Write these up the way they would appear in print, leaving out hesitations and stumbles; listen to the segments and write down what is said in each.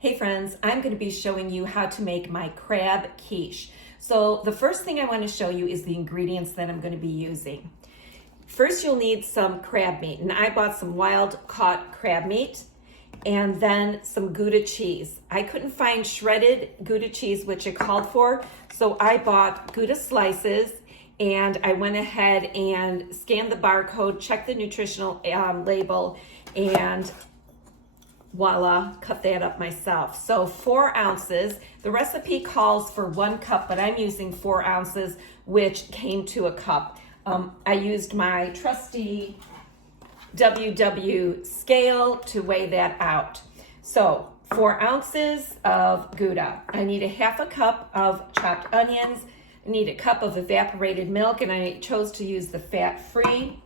Hey friends, I'm going to be showing you how to make my crab quiche. So the first thing I want to show you is the ingredients that I'm going to be using. First you'll need some crab meat, and I bought some wild caught crab meat and then some Gouda cheese. I couldn't find shredded Gouda cheese, which it called for, so I bought Gouda slices, and I went ahead and scanned the barcode, checked the nutritional label, and voila, cut that up myself. So 4 ounces. The recipe calls for 1 cup, but I'm using 4 ounces, which came to a cup. I used my trusty WW scale to weigh that out. So 4 ounces of Gouda. I need a 1/2 cup of chopped onions. I need a cup of evaporated milk, and I chose to use the fat-free.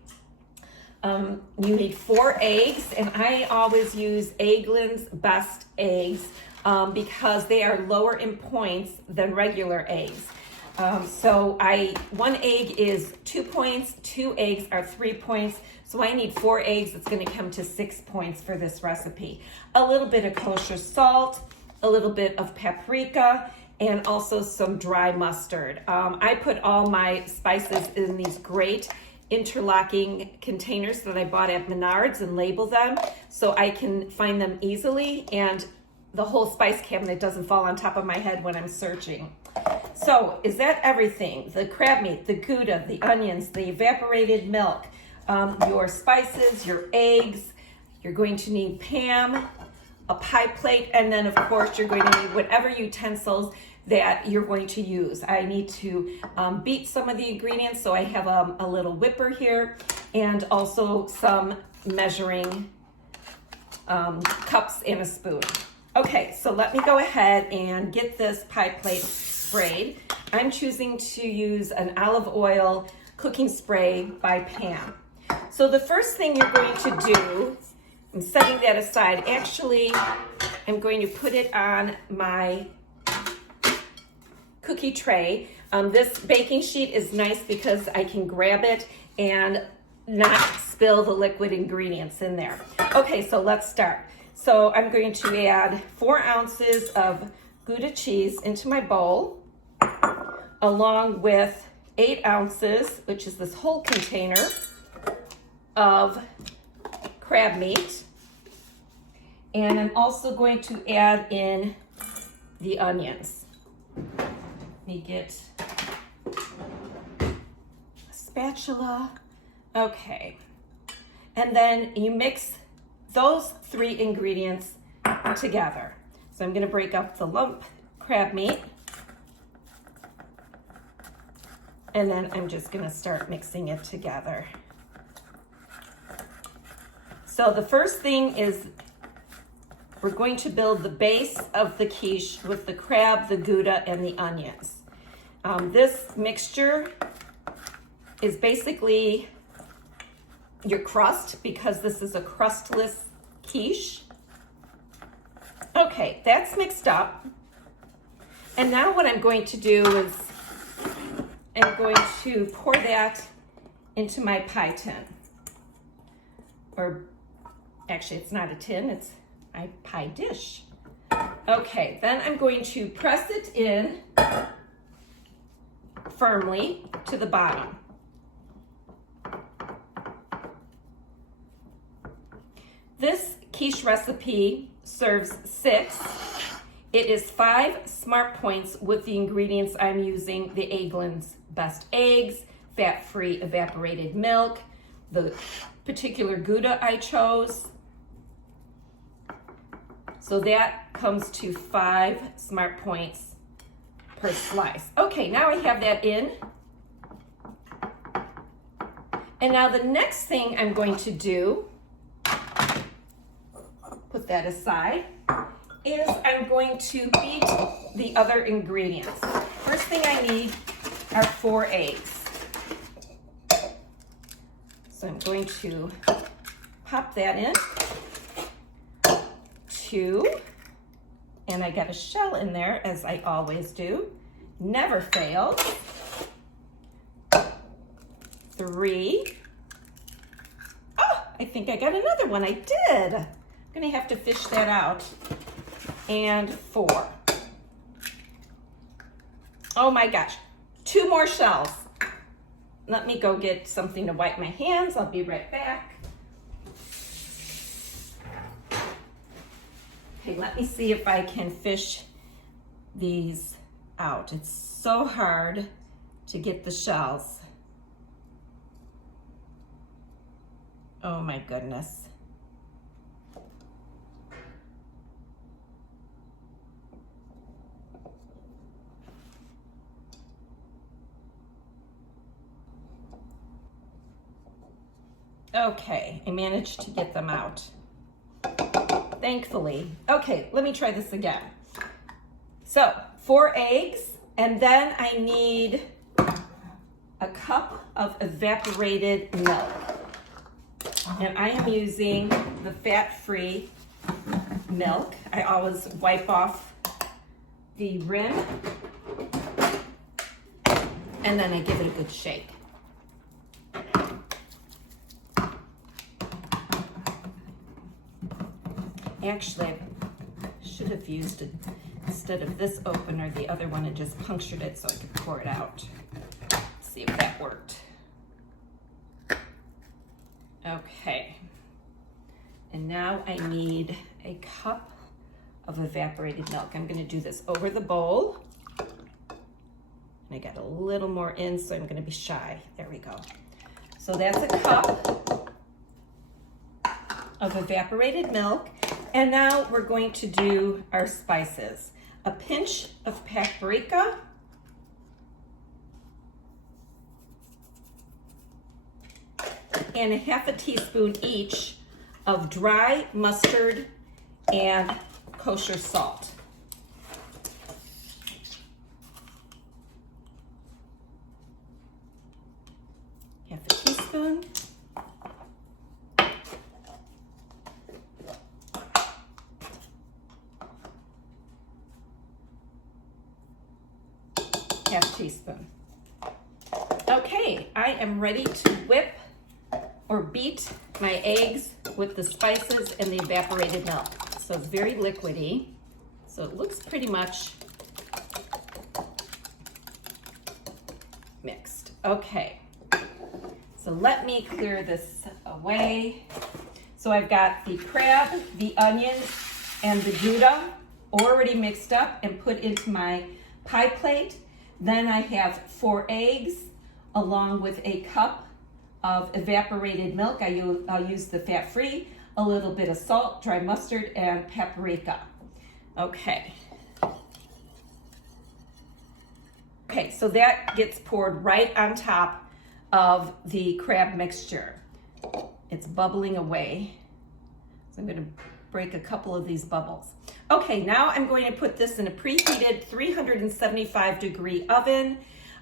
You need 4 eggs, and I always use 𝒂𝒂𝒏𝒏𝒆 best eggs because they are lower in points than regular eggs. So 1 egg is 2 points, 2 eggs are 3 points, so I need 4 eggs. It's going to come to 6 points for this recipe. A little bit of kosher salt, a little bit of paprika, and also some dry mustard. I put all my spices in these great interlocking containers that I bought at Menards and label them so I can find them easily, and the whole spice cabinet doesn't fall on top of my head when I'm searching. So is that everything? The crab meat, the Gouda, the onions, the evaporated milk, your spices, your eggs. You're going to need Pam, a pie plate, and then of course you're going to need whatever utensils that you're going to use. I need to beat some of the ingredients, so I have a little whipper here, and also some measuring cups and a spoon. Okay, so let me go ahead and get this pie plate sprayed. I'm choosing to use an olive oil cooking spray by Pam. So the first thing you're going to do, I'm setting that aside. Actually, I'm going to put it on my cookie tray. This baking sheet is nice because I can grab it and not spill the liquid ingredients in there. Okay, so let's start. So I'm going to add 4 ounces of Gouda cheese into my bowl, along with 8 ounces, which is this whole container, of crab meat. And I'm also going to add in the onions. Let me get a spatula. Okay. And then you mix those 3 ingredients together. So I'm going to break up the lump crab meat. And then I'm just going to start mixing it together. So the first thing is we're going to build the base of the quiche with the crab, the Gouda, and the onions. This mixture is basically your crust, because this is a crustless quiche. Okay, that's mixed up. And now what I'm going to do is I'm going to pour that into my pie tin. Or actually, it's not a tin, it's my pie dish. Okay, then I'm going to press it in firmly to the bottom. This quiche recipe serves 6. It is 5 smart points with the ingredients I'm using: the 𝒂𝒂𝒏𝒏𝒆 best eggs, fat-free evaporated milk, the particular Gouda I chose. So that comes to 5 smart points per slice. Okay, now I have that in. And now the next thing I'm going to do, put that aside, is I'm going to beat the other ingredients. First thing I need are 4 eggs. So I'm going to pop that in. 2, and I got a shell in there, as I always do. Never fails. 3. Oh, I think I got another one. I did. I'm gonna have to fish that out. and 4. Oh my gosh, 2 more shells. Let me go get something to wipe my hands. I'll be right back. Okay, let me see if I can fish these out. It's so hard to get the shells. Oh my goodness. Okay, I managed to get them out, thankfully. Okay, let me try this again. So 4 eggs, and then I need a cup of evaporated milk. And I am using the fat-free milk. I always wipe off the rim, and then I give it a good shake. Actually, I should have used it instead of this opener, the other one, and just punctured it so I could pour it out. Let's see if that worked. Okay. And now I need a cup of evaporated milk. I'm going to do this over the bowl. And I got a little more in, so I'm going to be shy. There we go. So that's a cup of evaporated milk. And now we're going to do our spices. A pinch of paprika, and a half a teaspoon each of dry mustard and kosher salt. Half a teaspoon. Half teaspoon. Okay, I am ready to whip or beat my eggs with the spices and the evaporated milk. So it's very liquidy. So it looks pretty much mixed. Okay, so let me clear this away. So I've got the crab, the onions, and the Gouda already mixed up and put into my pie plate. Then I have 4 eggs along with a cup of evaporated milk. I'll use the fat-free, a little bit of salt, dry mustard, and paprika. Okay. Okay, so that gets poured right on top of the crab mixture. It's bubbling away. So I'm going to break a couple of these bubbles. Okay, now I'm going to put this in a preheated 375-degree oven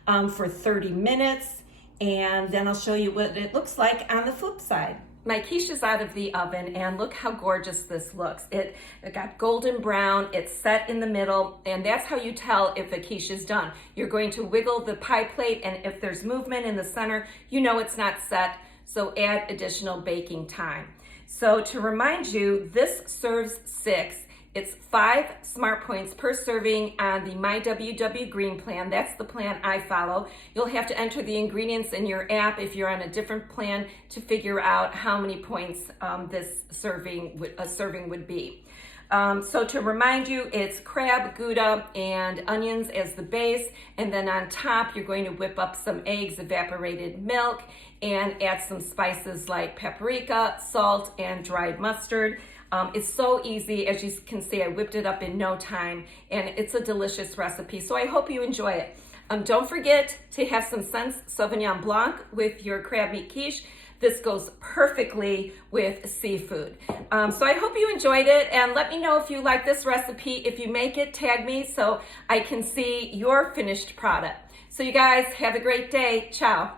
for 30 minutes, and then I'll show you what it looks like on the flip side. My quiche is out of the oven, and look how gorgeous this looks. It got golden brown, it's set in the middle, and that's how you tell if a quiche is done. You're going to wiggle the pie plate, and if there's movement in the center, you know it's not set, so add additional baking time. So to remind you, this serves 6. It's 5 smart points per serving on the My WW Green plan. That's the plan I follow. You'll have to enter the ingredients in your app if you're on a different plan to figure out how many points this serving would be. So to remind you, it's crab, Gouda, and onions as the base, and then on top you're going to whip up some eggs, evaporated milk, and add some spices like paprika, salt, and dried mustard. It's so easy. As you can see, I whipped it up in no time, and it's a delicious recipe. So I hope you enjoy it. Don't forget to have some Sense Sauvignon Blanc with your crab meat quiche. This goes perfectly with seafood. So I hope you enjoyed it, and let me know if you like this recipe. If you make it, tag me so I can see your finished product. So you guys have a great day. Ciao.